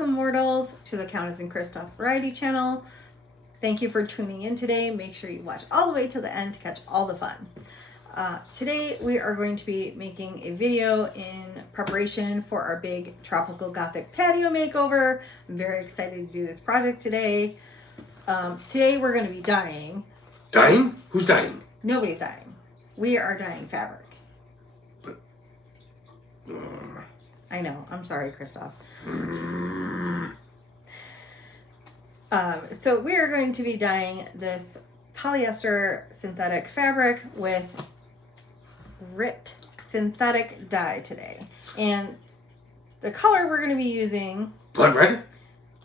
Welcome, mortals, to the Countess and Kristoff Variety Channel. Thank you for tuning in today. Make sure you watch all the way till the end to catch all the fun. Today we are going to be making a video in preparation for our big tropical gothic patio makeover. I'm very excited to do this project today. Today we're going to be dyeing. Dying? Who's dying? Nobody's dying. We are dyeing fabric. But, I know. I'm sorry, Kristoff. So we are going to be dyeing this polyester synthetic fabric with ripped synthetic dye today. And the color we're going to be using... Blood red?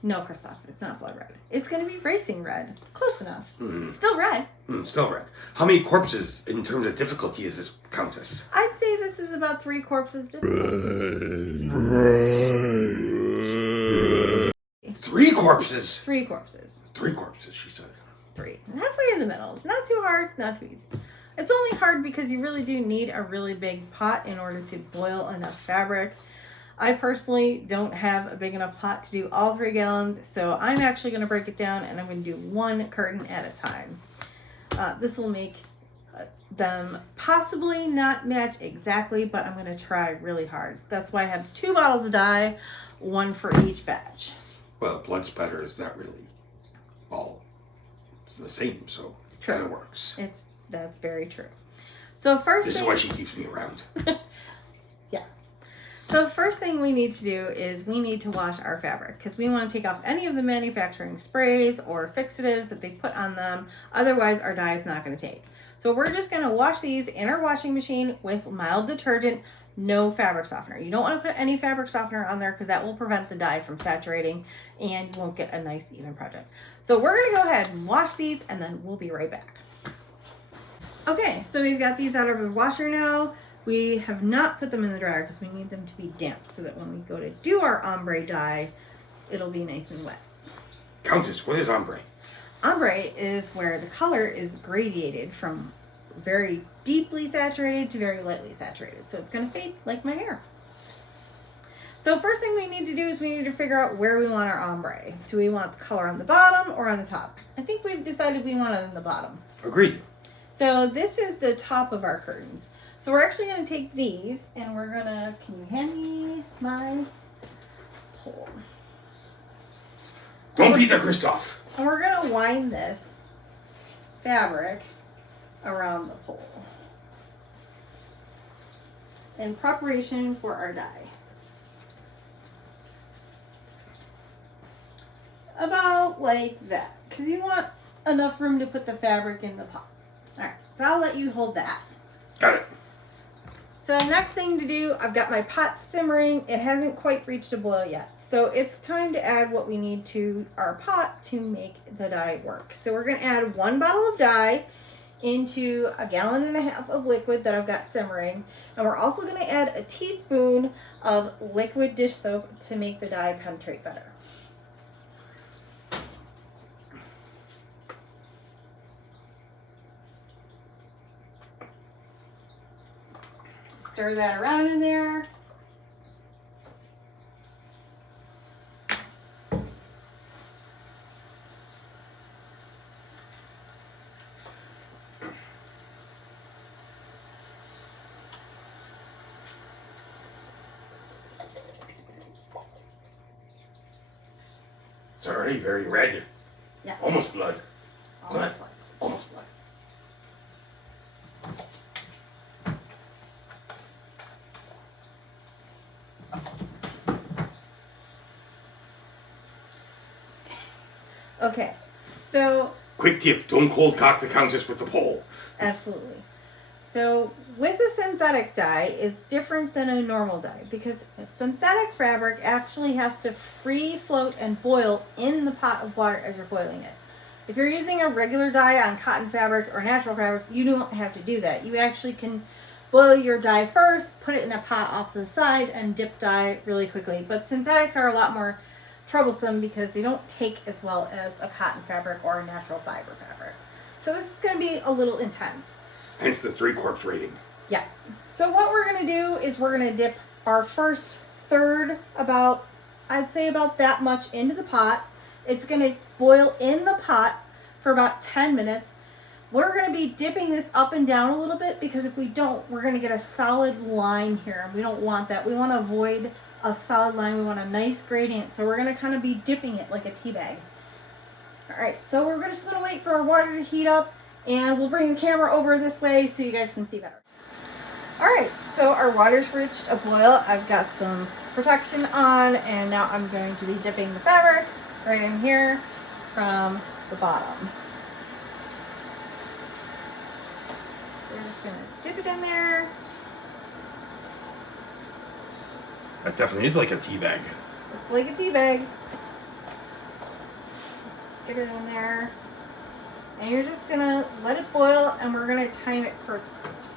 No, Kristoff, it's not blood red. It's going to be racing red. Close enough. Still red. Still red. How many corpses in terms of difficulty is this, Countess? I'd say this is about 3 corpses difficulty. 3 corpses? 3 corpses. 3 corpses, she said. 3. Halfway in the middle. Not too hard, not too easy. It's only hard because you really do need a really big pot in order to boil enough fabric. I personally don't have a big enough pot to do all 3 gallons, so I'm actually going to break it down and I'm going to do 1 curtain at a time. This will make them possibly not match exactly, but I'm going to try really hard. That's why I have 2 bottles of dye, 1 for each batch. Well, blood spatter is not really all it's the same, so it kind of works. That's very true. So first, this is why she keeps me around. Yeah. So first thing we need to do is we need to wash our fabric because we want to take off any of the manufacturing sprays or fixatives that they put on them. Otherwise, our dye is not going to take. So we're just going to wash these in our washing machine with mild detergent, no fabric softener. You don't want to put any fabric softener on there because that will prevent the dye from saturating and you won't get a nice even project. So we're going to go ahead and wash these and then we'll be right back. Okay, so we've got these out of the washer now. We have not put them in the dryer because we need them to be damp so that when we go to do our ombre dye, it'll be nice and wet. Countess, what is ombre? Ombre is where the color is gradiated from very deeply saturated to very lightly saturated. So it's going to fade like my hair. So first thing we need to do is we need to figure out where we want our ombre. Do we want the color on the bottom or on the top? I think we've decided we want it on the bottom. Agreed. So this is the top of our curtains. So we're actually going to take these and we're going to, can you hand me my pole? Don't beat the Kristoff. And we're going to wind this fabric around the pole in preparation for our dye. About like that, because you want enough room to put the fabric in the pot. All right, so I'll let you hold that. Got it. So next thing to do, I've got my pot simmering. It hasn't quite reached a boil yet. So it's time to add what we need to our pot to make the dye work. So we're going to add 1 bottle of dye into 1.5 gallons of liquid that I've got simmering. And we're also going to add a teaspoon of liquid dish soap to make the dye penetrate better. Stir that around in there. It's already very red. Yeah. Almost blood. Almost blood. Almost blood. Okay, so... Quick tip, don't cold cock the Countess with the pole. Absolutely. So with a synthetic dye, it's different than a normal dye because synthetic fabric actually has to free float and boil in the pot of water as you're boiling it. If you're using a regular dye on cotton fabrics or natural fabrics, you don't have to do that. You actually can boil your dye first, put it in a pot off to the side, and dip dye really quickly. But synthetics are a lot more troublesome because they don't take as well as a cotton fabric or a natural fiber fabric. So this is going to be a little intense. Hence the 3 corpse rating. Yeah. So what we're going to do is we're going to dip our first third, about I'd say about that much into the pot. It's going to boil in the pot for about 10 minutes. We're going to be dipping this up and down a little bit because if we don't, we're going to get a solid line here. We don't want that. We want to avoid a solid line. We want a nice gradient. So we're going to kind of be dipping it like a tea bag. All right, so we're just going to wait for our water to heat up, and we'll bring the camera over this way so you guys can see better. All right, so our water's reached a boil. I've got some protection on, and now I'm going to be dipping the fabric right in here from the bottom. We're just going to dip it in there. That definitely is like a tea bag. It's like a tea bag. Get it in there. And you're just going to let it boil, and we're going to time it for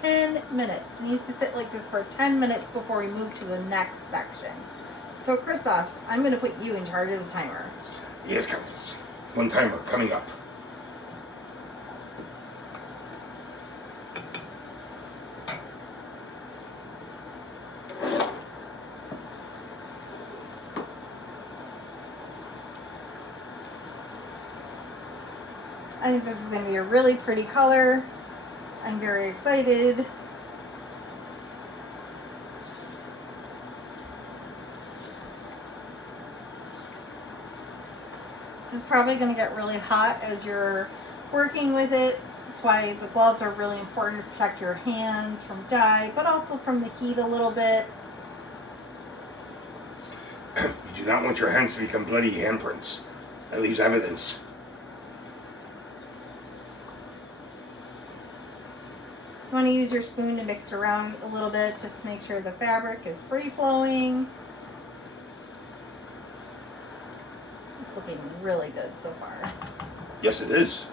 10 minutes. It needs to sit like this for 10 minutes before we move to the next section. So, Christoph, I'm going to put you in charge of the timer. Yes, Countess. One timer coming up. I think this is going to be a really pretty color. I'm very excited. This is probably going to get really hot as you're working with it. That's why the gloves are really important to protect your hands from dye, but also from the heat a little bit. You do not want your hands to become bloody handprints. That leaves evidence. You want to use your spoon to mix it around a little bit just to make sure the fabric is free flowing. It's looking really good so far. Yes, it is.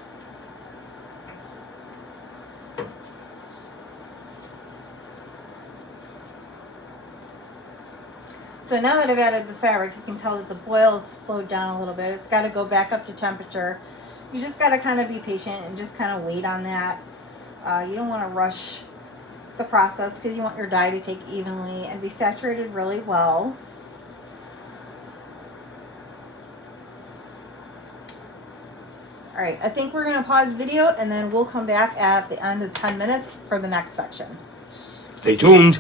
So now that I've added the fabric, you can tell that the boil's slowed down a little bit. It's got to go back up to temperature. You just got to kind of be patient and just kind of wait on that. You don't want to rush the process because you want your dye to take evenly and be saturated really well. All right, I think we're going to pause video and then we'll come back at the end of 10 minutes for the next section. Stay tuned.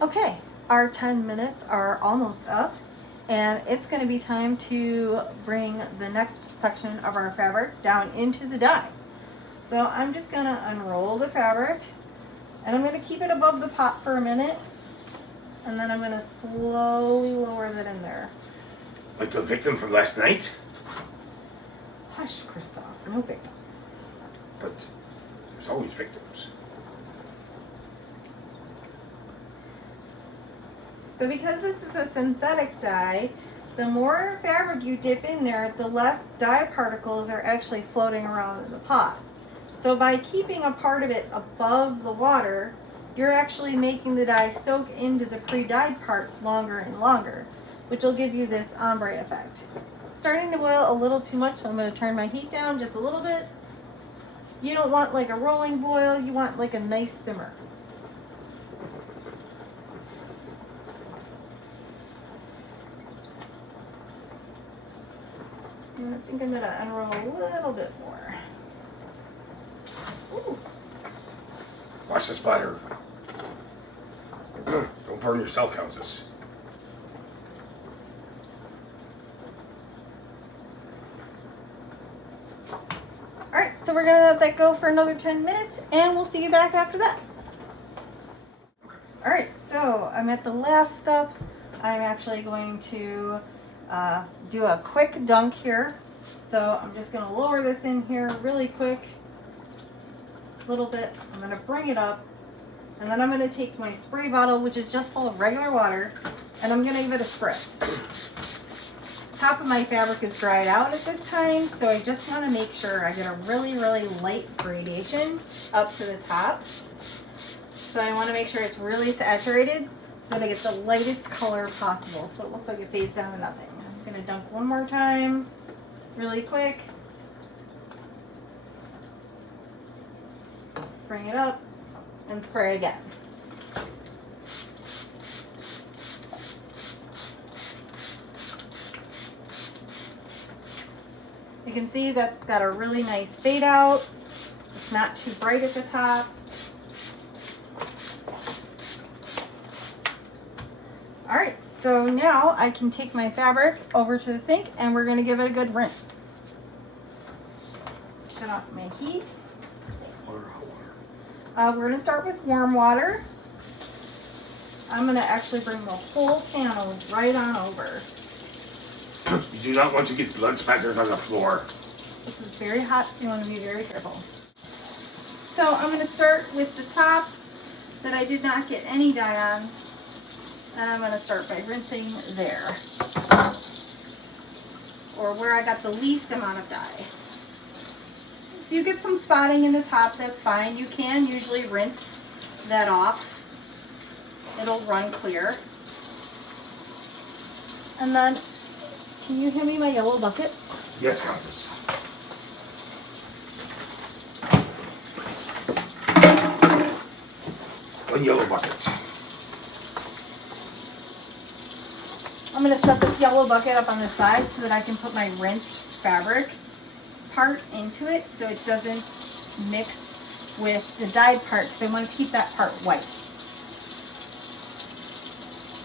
Okay, our 10 minutes are almost up, and it's going to be time to bring the next section of our fabric down into the dye. So I'm just going to unroll the fabric, and I'm going to keep it above the pot for a minute, and then I'm going to slowly lower that in there. Like the victim from last night? Hush, Christoph, no victims. But there's always victims. So because this is a synthetic dye, the more fabric you dip in there, the less dye particles are actually floating around in the pot. So by keeping a part of it above the water, you're actually making the dye soak into the pre-dyed part longer and longer, which will give you this ombre effect. It's starting to boil a little too much, so I'm going to turn my heat down just a little bit. You don't want like a rolling boil, you want like a nice simmer. I think I'm going to unroll a little bit more. Ooh. Watch the splatter. Don't burn yourself, Countess. Alright, so we're going to let that go for another 10 minutes, and we'll see you back after that. Alright, so I'm at the last step. I'm actually going to do a quick dunk here. So I'm just going to lower this in here really quick. A little bit. I'm going to bring it up. And then I'm going to take my spray bottle, which is just full of regular water, and I'm going to give it a spritz. Top of my fabric is dried out at this time, so I just want to make sure I get a really, really light gradation up to the top. So I want to make sure it's really saturated so that I get the lightest color possible, so it looks like it fades down to nothing. I'm going to dunk one more time, really quick. Bring it up and spray again. You can see that's got a really nice fade out. It's not too bright at the top. All right, so now I can take my fabric over to the sink and we're gonna give it a good rinse. Shut off my heat. We're gonna start with warm water. I'm gonna actually bring the whole panel right on over. You do not want to get blood spatters on the floor. This is very hot, so you want to be very careful. So I'm gonna start with the top that I did not get any dye on. And I'm gonna start by rinsing there. Or where I got the least amount of dye. If you get some spotting in the top, that's fine. You can usually rinse that off. It'll run clear. And then, can you hand me my yellow bucket? Yes, Countess. One yellow bucket. I'm going to set this yellow bucket up on the side so that I can put my rinsed fabric part into it so it doesn't mix with the dyed part, because I want to keep that part white.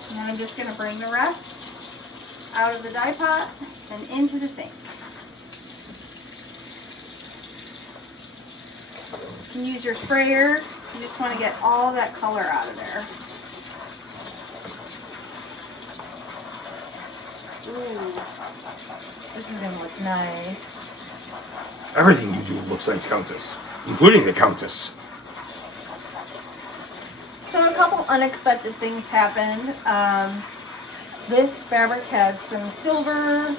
And then I'm just going to bring the rest out of the dye pot and into the sink. You can use your sprayer. You just want to get all that color out of there. Ooh, this is gonna look nice. Everything you do looks nice, Countess, including the Countess. So a couple unexpected things happened. This fabric had some silver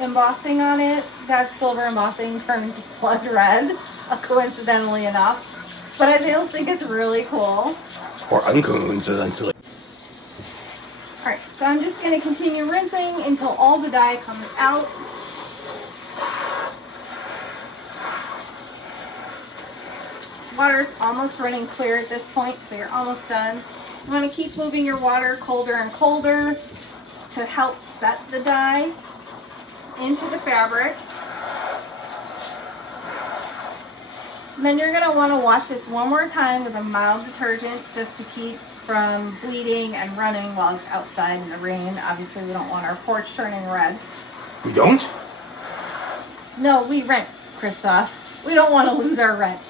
embossing on it. That silver embossing turned blood red, coincidentally enough. But I still think it's really cool. Or uncoincidentally. Alright, so I'm just going to continue rinsing until all the dye comes out. Water's almost running clear at this point, so you're almost done. You want to keep moving your water colder and colder to help set the dye into the fabric. And then you're going to want to wash this one more time with a mild detergent just to keep from bleeding and running while it's outside in the rain. Obviously, we don't want our porch turning red. We don't? No, we rent, Christoph. We don't want to lose our rent.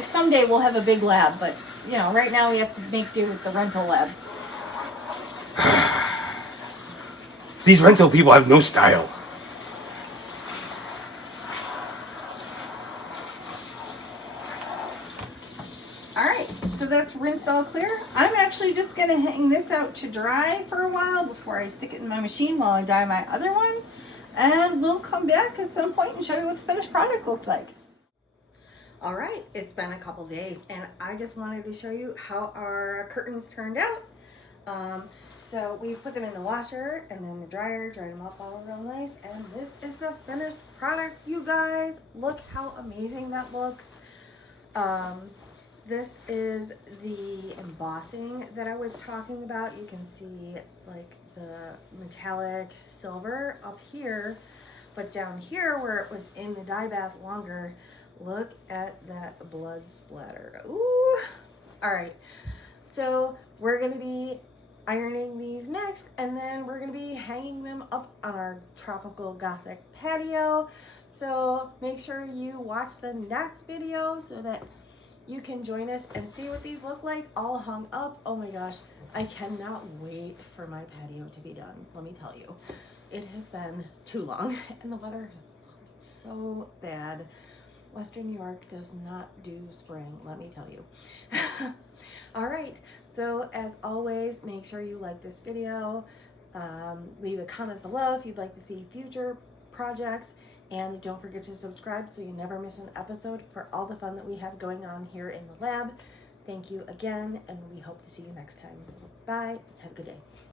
Someday we'll have a big lab, but you know, right now we have to make do with the rental lab. These rental people have no style. Alright, so that's rinsed all clear. I'm actually just going to hang this out to dry for a while before I stick it in my machine while I dye my other one. And we'll come back at some point and show you what the finished product looks like. Alright, it's been a couple days and I just wanted to show you how our curtains turned out. So we put them in the washer and then the dryer, dried them off all real nice. And this is the finished product, you guys. Look how amazing that looks. This is the embossing that I was talking about. You can see like the metallic silver up here, but down here where it was in the dye bath longer, look at that blood splatter. Ooh. All right, so we're gonna be ironing these next, and then we're gonna be hanging them up on our tropical gothic patio. So make sure you watch the next video so that you can join us and see what these look like all hung up. Oh my gosh, I cannot wait for my patio to be done. Let me tell you, it has been too long and the weather is so bad. Western New York does not do spring, let me tell you. All right, so as always, make sure you like this video. Leave a comment below if you'd like to see future projects. And don't forget to subscribe so you never miss an episode for all the fun that we have going on here in the lab. Thank you again, and we hope to see you next time. Bye. Have a good day.